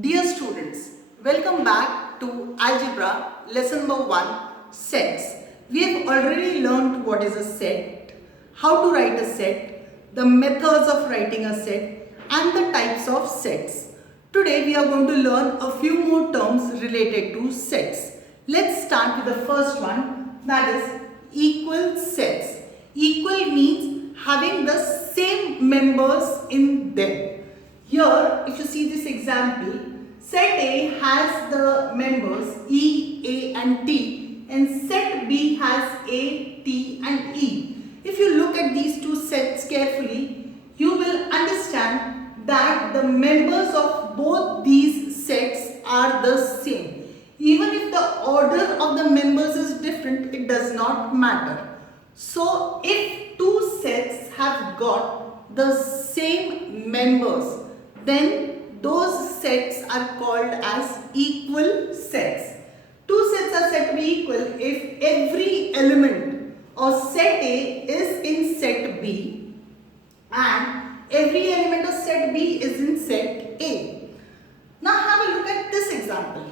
Dear students, welcome back to Algebra lesson number 1, sets. We have already learned what is a set, how to write a set, the methods of writing a set and the types of sets. Today we are going to learn a few more terms related to sets. Let's start with the first one, that is equal sets. Equal means having the same members in them. Here, if you see this example, set A has the members E, A and T and set B has A, T and E. If you look at these two sets carefully, you will understand that the members of both these sets are the same. Even if the order of the members is different, it does not matter. So, if two sets have got the same members, then those sets are called as equal sets. Two sets are said to be equal if every element of set A is in set B and every element of set B is in set A. Now have a look at this example.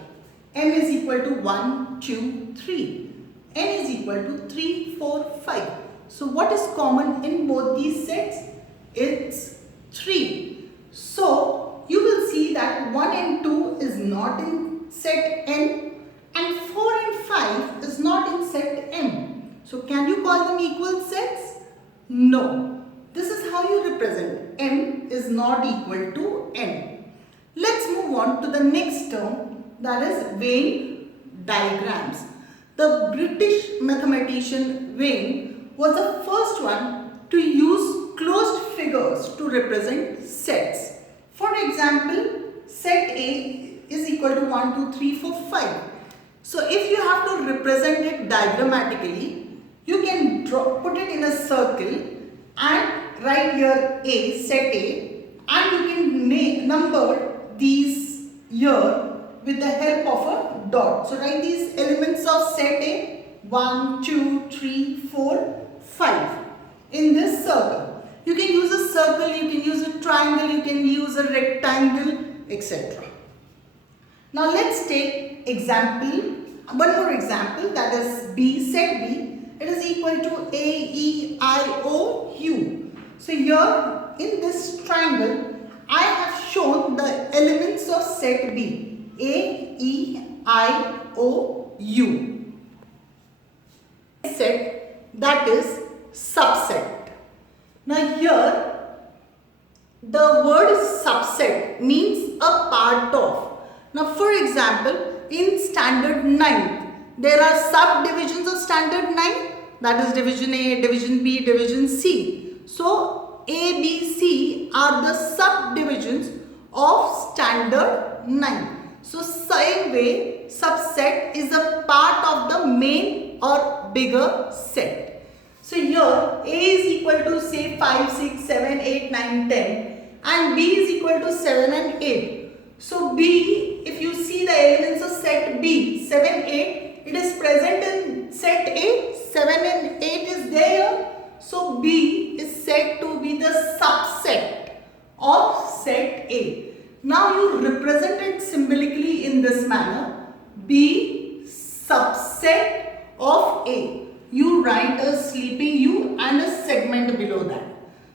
M is equal to 1, 2, 3. N is equal to 3, 4, 5. So what is common in both these sets? It's 3. So, you will see that 1 and 2 is not in set N and 4 and 5 is not in set M. So, can you call them equal sets? No. This is how you represent M is not equal to N. Let's move on to the next term, that is Venn diagrams. The British mathematician Venn was the first one to use closed figures to represent sets. For example, set A is equal to 1, 2, 3, 4, 5. So if you have to represent it diagrammatically, you can put it in a circle and write here A, set A, and you can number these here with the help of a dot. So write these elements of set A 1, 2, 3, 4, 5 in this circle. You can use a circle, you can use a triangle, you can use a rectangle, etc. Now let's take one more example, that is B, set B. It is equal to A, E, I, O, U. So here in this triangle, I have shown the elements of set B. A, E, I, O, U. Set, that is subset. Now here, the word subset means a part of. Now for example, in standard 9, there are subdivisions of standard 9, that is division A, division B, division C. So A, B, C are the subdivisions of standard 9. So same way, subset is a part of the main or bigger set. So here A is equal to say 5, 6, 7, 8, 9, 10 and B is equal to 7 and 8. So B, if you see the elements of set B, 7, 8, it is present in set A, 7 and 8 is there. So B is said to be the subset of set A. Now you represent it symbolically in this manner, B subset of A. You write a sleeping U and a segment below that.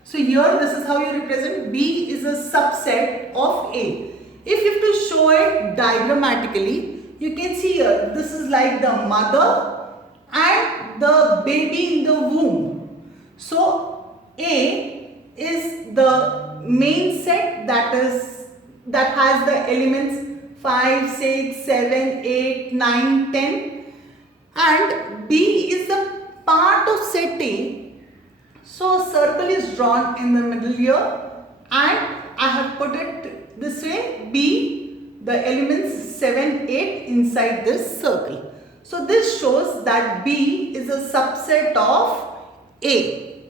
So here this is how you represent B is a subset of A. If you have to show it diagrammatically, you can see here this is like the mother and the baby in the womb. So A is the main set that has the elements 5, 6, 7, 8, 9, 10. And B is the part of set A. So a circle is drawn in the middle here and I have put it this way, B, the elements 7, 8 inside this circle. So this shows that B is a subset of A.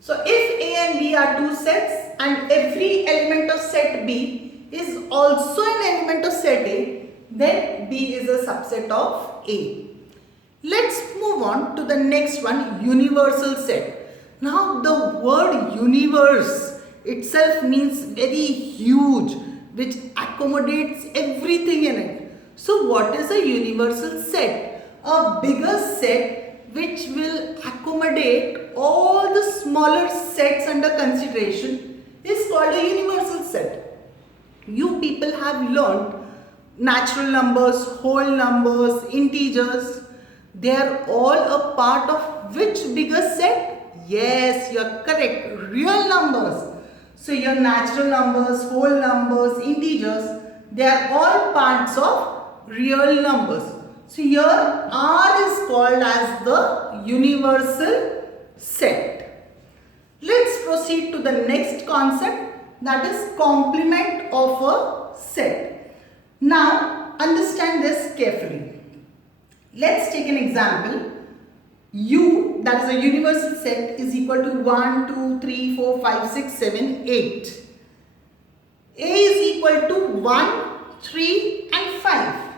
So if A and B are two sets and every element of set B is also an element of set A, then B is a subset of A. Let's move on to the next one, universal set. Now the word universe itself means very huge, which accommodates everything in it. So what is a universal set? A bigger set which will accommodate all the smaller sets under consideration is called a universal set. You people have learned natural numbers, whole numbers, integers. They are all a part of which bigger set? Yes, you are correct. Real numbers. So your natural numbers, whole numbers, integers, they are all parts of real numbers. So here R is called as the universal set. Let's proceed to the next concept, that is complement of a set. Now understand this carefully. Let's take an example. U, that is a universal set, is equal to 1, 2, 3, 4, 5, 6, 7, 8. A is equal to 1, 3 and 5.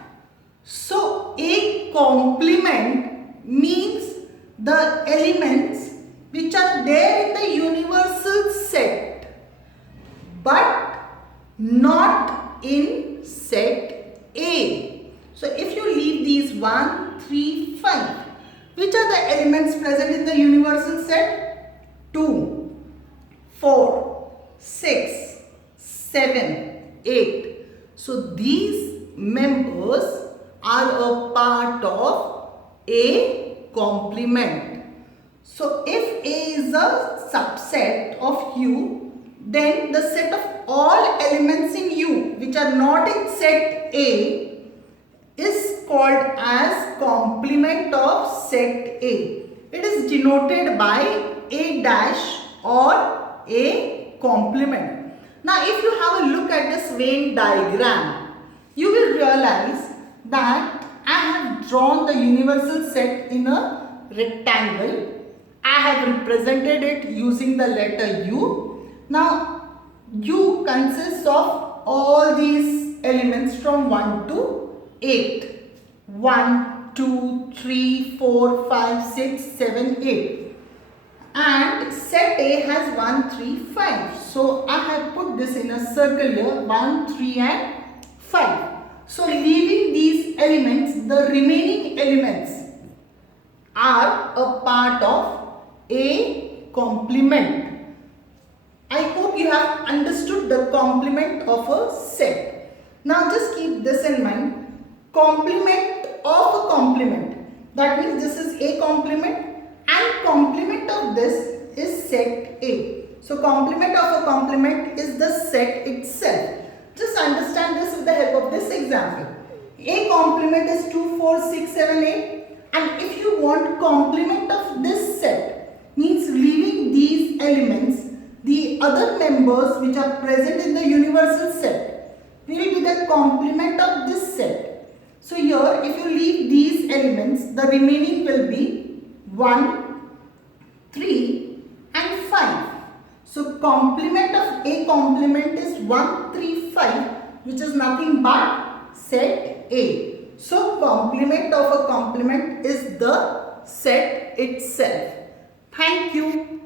So a complement means the elements which are there in the universal set but not in set A. So if you leave these 1, 3, 5, which are the elements present in the universal set? 2, 4, 6, 7, 8. So these members are a part of a complement. So if A is a subset of U, then the set of all elements in U which are not in set A is called as complement of set A. It is denoted by A dash or A complement. Now if you have a look at this Venn diagram, you will realize that I have drawn the universal set in a rectangle. I have represented it using the letter U. Now U consists of all these elements from 1 to 8. 1, 2, 3, 4, 5, 6, 7, 8. And set A has 1, 3, 5. So I have put this in a circle here, 1, 3 and 5. So leaving these elements, the remaining elements are a part of a complement. I hope you have understood the complement of a set. Now just keep this in mind. Complement of a complement. That means this is a complement and complement of this is set A. So complement of a complement is the set itself. Just understand this with the help of this example. A complement is 2, 4, 6, 7, 8. And if you want complement of this set, means leaving these elements, the other members which are present in the universal set will be the complement of this set. So here if you leave these elements, the remaining will be 1, 3 and 5. So complement of a complement is 1, 3, 5, which is nothing but set A. So complement of a complement is the set itself. Thank you.